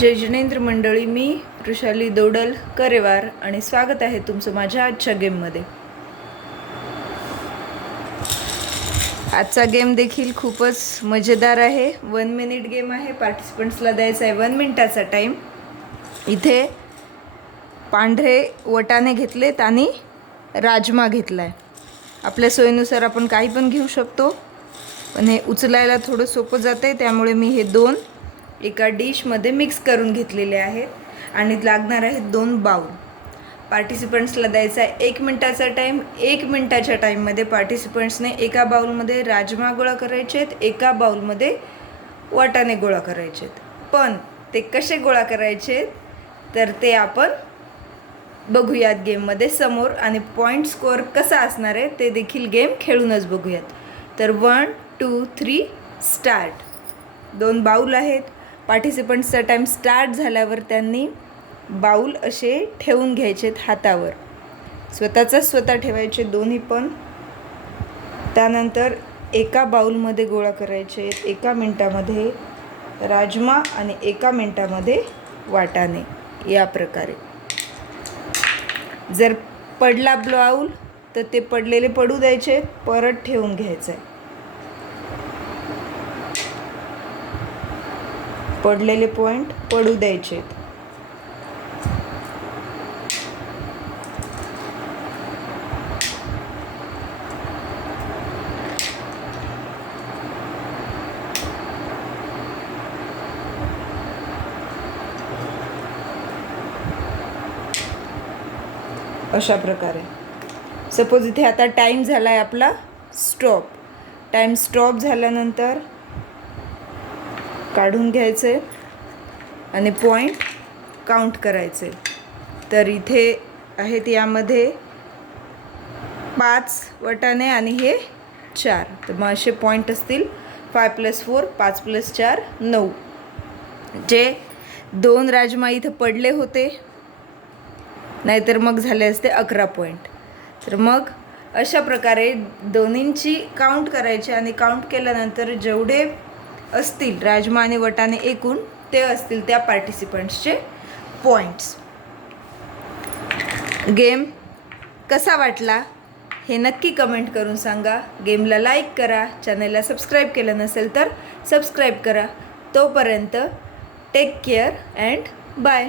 जय जिनेंद्र मंडळी मी वृषाली दोडल करेवार आणि स्वागत आहे तुमचं माझ्या आजच्या गेममध्ये. आजचा गेम देखील खूपच मजेदार आहे. वन मिनिट गेम आहे. पार्टिसिपंट्सला द्यायचा आहे वन मिनिटाचा टाईम इथे पांढरे वटाने घेतलेत आणि राजमा घेतला आहे आपल्या सोयीनुसार आपण काही पण घेऊ शकतो. पण हे उचलायला थोडं सोपं जातं आहे त्यामुळे मी हे दोन एका डिशमध्ये मिक्स करून घेतलेले आहेत आणि लागणार आहेत दोन बाऊल पार्टिसिपंट्सला द्यायचा आहे एक मिनटाचा टाईम एक मिनटाच्या टाईममध्ये पार्टिसिपंट्सने एका बाउलमध्ये राजमा गोळा करायचे आहेत एका बाउलमध्ये वाटाणे गोळा करायचे आहेत. पण ते कसे गोळा करायचे तर ते आपण बघूयात गेममध्ये समोर आणि पॉईंट स्कोअर कसा असणार आहे ते देखील गेम खेळूनच बघूयात. तर वन टू थ्री स्टार्ट. दोन बाऊल आहेत. पार्टिसिपंट्सचा टाईम स्टार्ट झाल्यावर त्यांनी बाऊल असे ठेवून घ्यायचेत हातावर. स्वतःचाच स्वतः ठेवायचे दोन्ही पण. त्यानंतर एका बाऊलमध्ये गोळा करायचे एका मिनटामध्ये राजमा आणि एका मिनटामध्ये वाटाणे या प्रकारे. जर पडला ब्लाऊल तर ते पडलेले पडू द्यायचे परत ठेवून घ्यायचं. आहे पडलेले पॉईंट पडू द्यायचे अशा प्रकारे. सपोज इथे आता टाईम झाला आहे आपला स्टॉप टाईम स्टॉप झाल्यानंतर काढून घ्यायचे आणि पॉईंट काउंट करायचे. तर इथे आहेत यामध्ये पाच वटाणे आणि हे चार. तर मग असे पॉईंट असतील. फाय प्लस फोर पाच प्लस चार नऊ. जे दोन राजमा इथं पडले होते नाहीतर मग झाले असते अकरा पॉईंट तर मग अशा प्रकारे दोन्हींची काउंट करायची आणि काउंट केल्यानंतर जेवढे असतील राजमा आणि वटाने एकूण ते असतील त्या पार्टिसिपंट्सचे पॉईंट्स गेम कसा वाटला हे नक्की कमेंट करून सांगा. गेमला लाईक करा चॅनलला सबस्क्राईब केलं नसेल तर सबस्क्राईब करा. तोपर्यंत टेक केअर अँड बाय